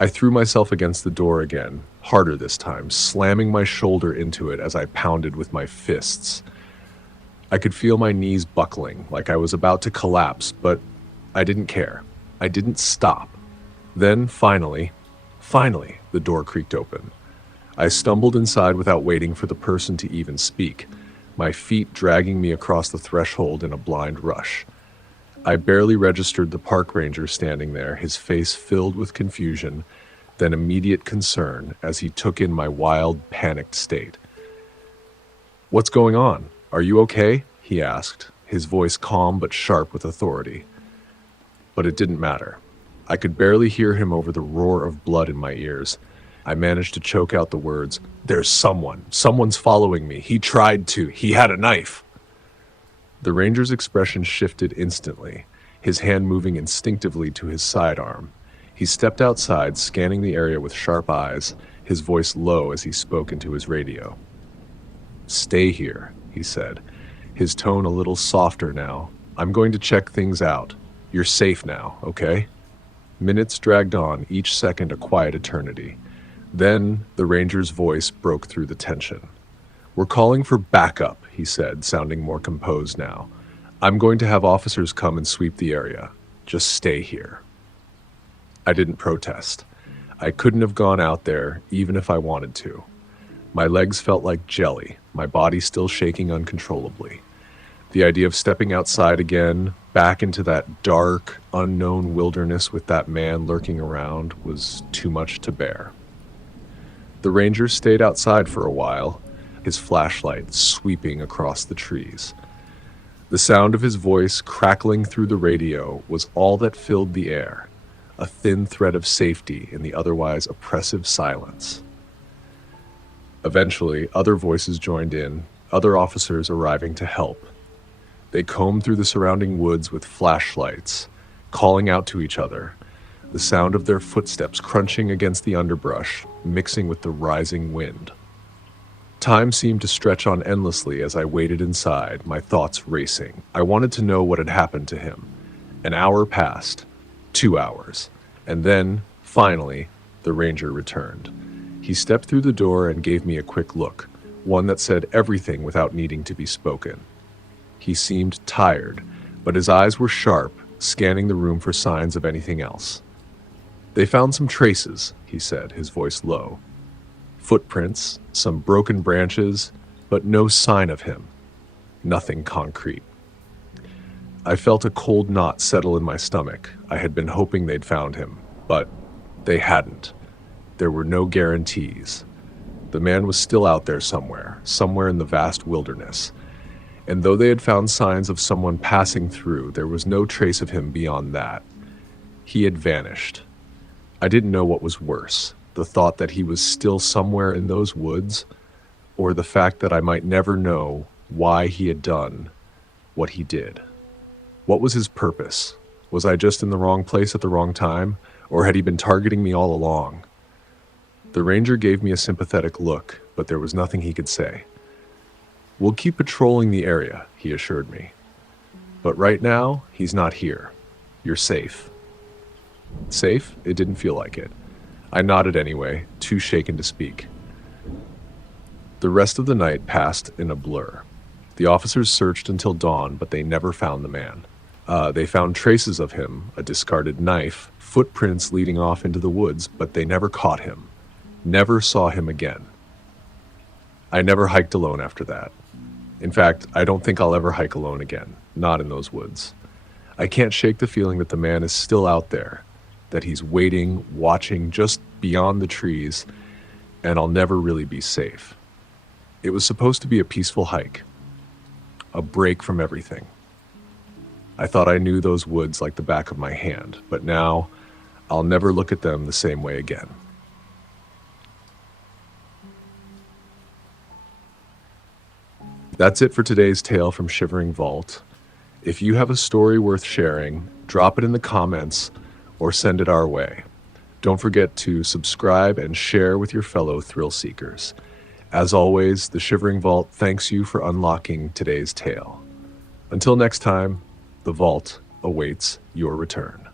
I threw myself against the door again, harder this time, slamming my shoulder into it as I pounded with my fists. I could feel my knees buckling, like I was about to collapse, but I didn't care. I didn't stop. Then, finally, the door creaked open. I stumbled inside without waiting for the person to even speak, my feet dragging me across the threshold in a blind rush. I barely registered the park ranger standing there, his face filled with confusion, then immediate concern as he took in my wild, panicked state. "What's going on? Are you okay?" he asked, his voice calm but sharp with authority. But it didn't matter. I could barely hear him over the roar of blood in my ears. I managed to choke out the words, "There's someone. Someone's following me. He tried to. He had a knife." The ranger's expression shifted instantly, his hand moving instinctively to his sidearm. He stepped outside, scanning the area with sharp eyes, his voice low as he spoke into his radio. "Stay here," he said, his tone a little softer now. "I'm going to check things out. You're safe now, okay?" Minutes dragged on, each second a quiet eternity. Then the ranger's voice broke through the tension. "We're calling for backup," he said, sounding more composed now. "I'm going to have officers come and sweep the area. Just stay here." I didn't protest. I couldn't have gone out there, even if I wanted to. My legs felt like jelly, my body still shaking uncontrollably. The idea of stepping outside again, back into that dark, unknown wilderness with that man lurking around, was too much to bear. The ranger stayed outside for a while, his flashlight sweeping across the trees. The sound of his voice crackling through the radio was all that filled the air, a thin thread of safety in the otherwise oppressive silence. Eventually, other voices joined in, other officers arriving to help. They combed through the surrounding woods with flashlights, calling out to each other, the sound of their footsteps crunching against the underbrush, mixing with the rising wind. Time seemed to stretch on endlessly as I waited inside, my thoughts racing. I wanted to know what had happened to him. An hour passed, 2 hours, and then, finally, the ranger returned. He stepped through the door and gave me a quick look, one that said everything without needing to be spoken. He seemed tired, but his eyes were sharp, scanning the room for signs of anything else. "They found some traces," he said, his voice low. "Footprints, some broken branches, but no sign of him. Nothing concrete." I felt a cold knot settle in my stomach. I had been hoping they'd found him, but they hadn't. There were no guarantees. The man was still out there somewhere in the vast wilderness. And though they had found signs of someone passing through, there was no trace of him beyond that. He had vanished. I didn't know what was worse, the thought that he was still somewhere in those woods, or the fact that I might never know why he had done what he did. What was his purpose? Was I just in the wrong place at the wrong time, or had he been targeting me all along? The ranger gave me a sympathetic look, but there was nothing he could say. "We'll keep patrolling the area," he assured me. "But right now, he's not here. You're safe." Safe? It didn't feel like it. I nodded anyway, too shaken to speak. The rest of the night passed in a blur. The officers searched until dawn, but they never found the man. They found traces of him, a discarded knife, footprints leading off into the woods, but they never caught him. Never saw him again. I never hiked alone after that. In fact, I don't think I'll ever hike alone again, not in those woods. I can't shake the feeling that the man is still out there, that he's waiting, watching just beyond the trees, and I'll never really be safe. It was supposed to be a peaceful hike, a break from everything. I thought I knew those woods like the back of my hand, but now I'll never look at them the same way again. That's it for today's tale from Shivering Vault. If you have a story worth sharing, drop it in the comments or send it our way. Don't forget to subscribe and share with your fellow thrill seekers. As always, the Shivering Vault thanks you for unlocking today's tale. Until next time, the vault awaits your return.